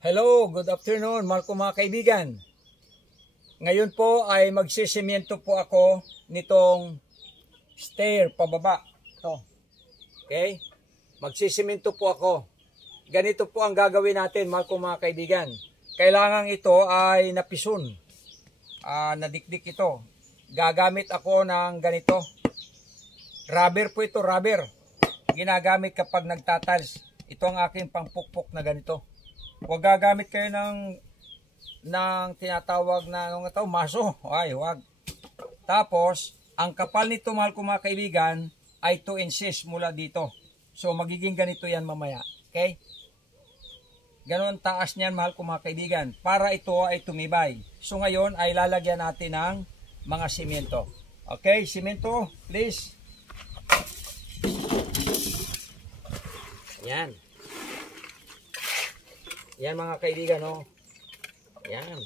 Hello, good afternoon mga kaibigan. Ngayon po ay magsisimiento po ako nitong stair pababa. Ito. Okay? Magsisimiento po ako. Ganito po ang gagawin natin mga kaibigan. Kailangan ito ay napison. Nadikdik ito. Gagamit ako ng ganito. Rubber po ito, rubber. Ginagamit kapag nagtatals. Ito ang aking pangpukpok na ganito. Huwag gagamit kayo ng tinatawag na maso. Ay, huwag. Tapos, ang kapal nito mga kaibigan ay 2 inches mula dito. So, magiging ganito yan mamaya. Okay? Ganon taas niyan mga kaibigan. Para ito ay tumibay. So, ngayon ay lalagyan natin ng mga simento. Okay, simento, please. Yan. Yan mga kaibigan, oh. Yan.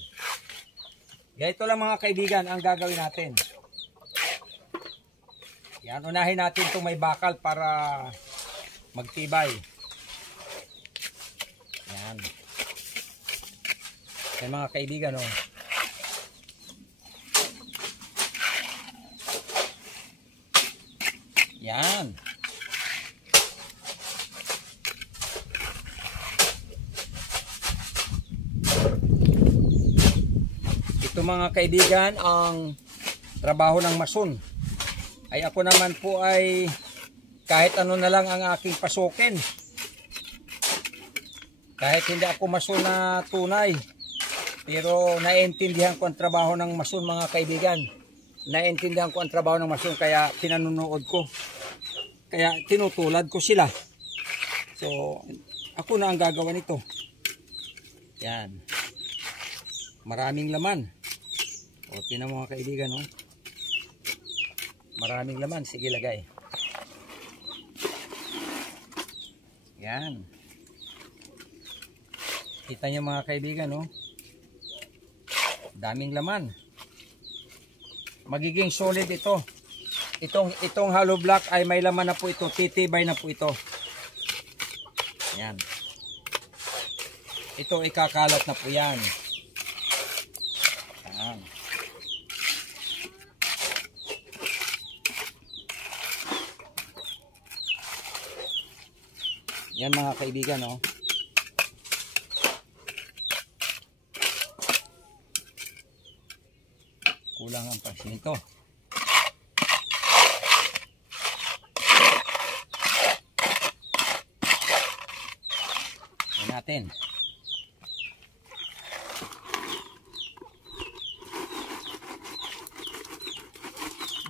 Ganito lang mga kaibigan ang gagawin natin. Yan, unahin natin itong may bakal para magtibay. Yan. Yan mga kaibigan, oh. Yan. Ito mga kaibigan ang trabaho ng mason. Ay ako naman po ay kahit ano na lang ang aking pasukin. Kahit hindi ako mason na tunay. Pero naiintindihan ko ang trabaho ng mason mga kaibigan. Naiintindihan ko ang trabaho ng mason kaya pinanunood ko. Kaya tinutulad ko sila. So ako na ang gagawa nito. Yan. Maraming laman. O, tinan mo mga kaibigan, no? Maraming laman. Sige, lagay. Yan. Kita nyo mga kaibigan, no? Daming laman. Magiging solid ito. Itong hollow block ay may laman na po ito. Titibay na po ito. Yan. Ito ikakalat na po yan. Yan. Yan mga kaibigan, no? Kulang ang pasinto. Yan natin.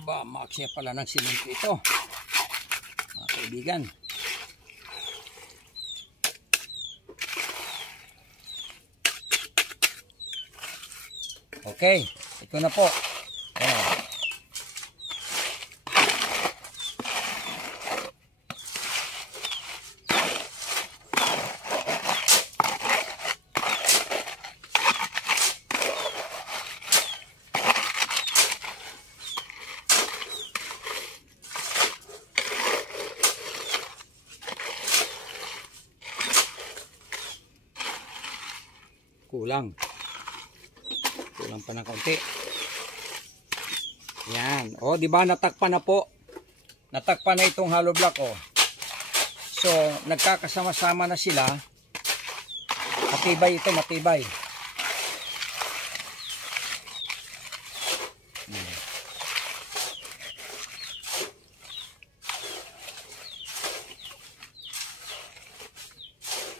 Ba, maksya pala ng simento ito. Mga kaibigan. Okay, ito na po. Ayan. Kulang pa ng kaunti. Yan. O, di ba natakpan na po? Natakpan na itong hollow block, oh. So, nagkakasama-sama na sila. Matibay ito, matibay.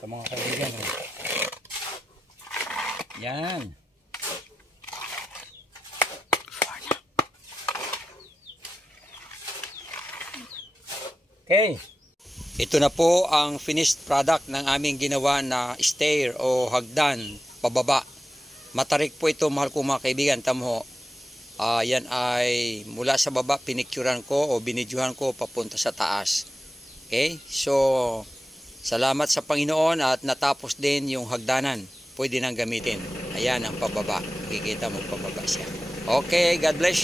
Ito mga kaibigan, oh. Yan. Okay. Ito na po ang finished product ng aming ginawa na stair o hagdan pababa. Matarik po ito mga kaibigan. Tamo. Yan ay mula sa baba pinicturean ko o binidyohan ko papunta sa taas. Okay? So, salamat sa Panginoon at natapos din yung hagdanan. Pwede nang gamitin. Ayan ang pababa. Kikita mo pababa siya. Okay, God bless you.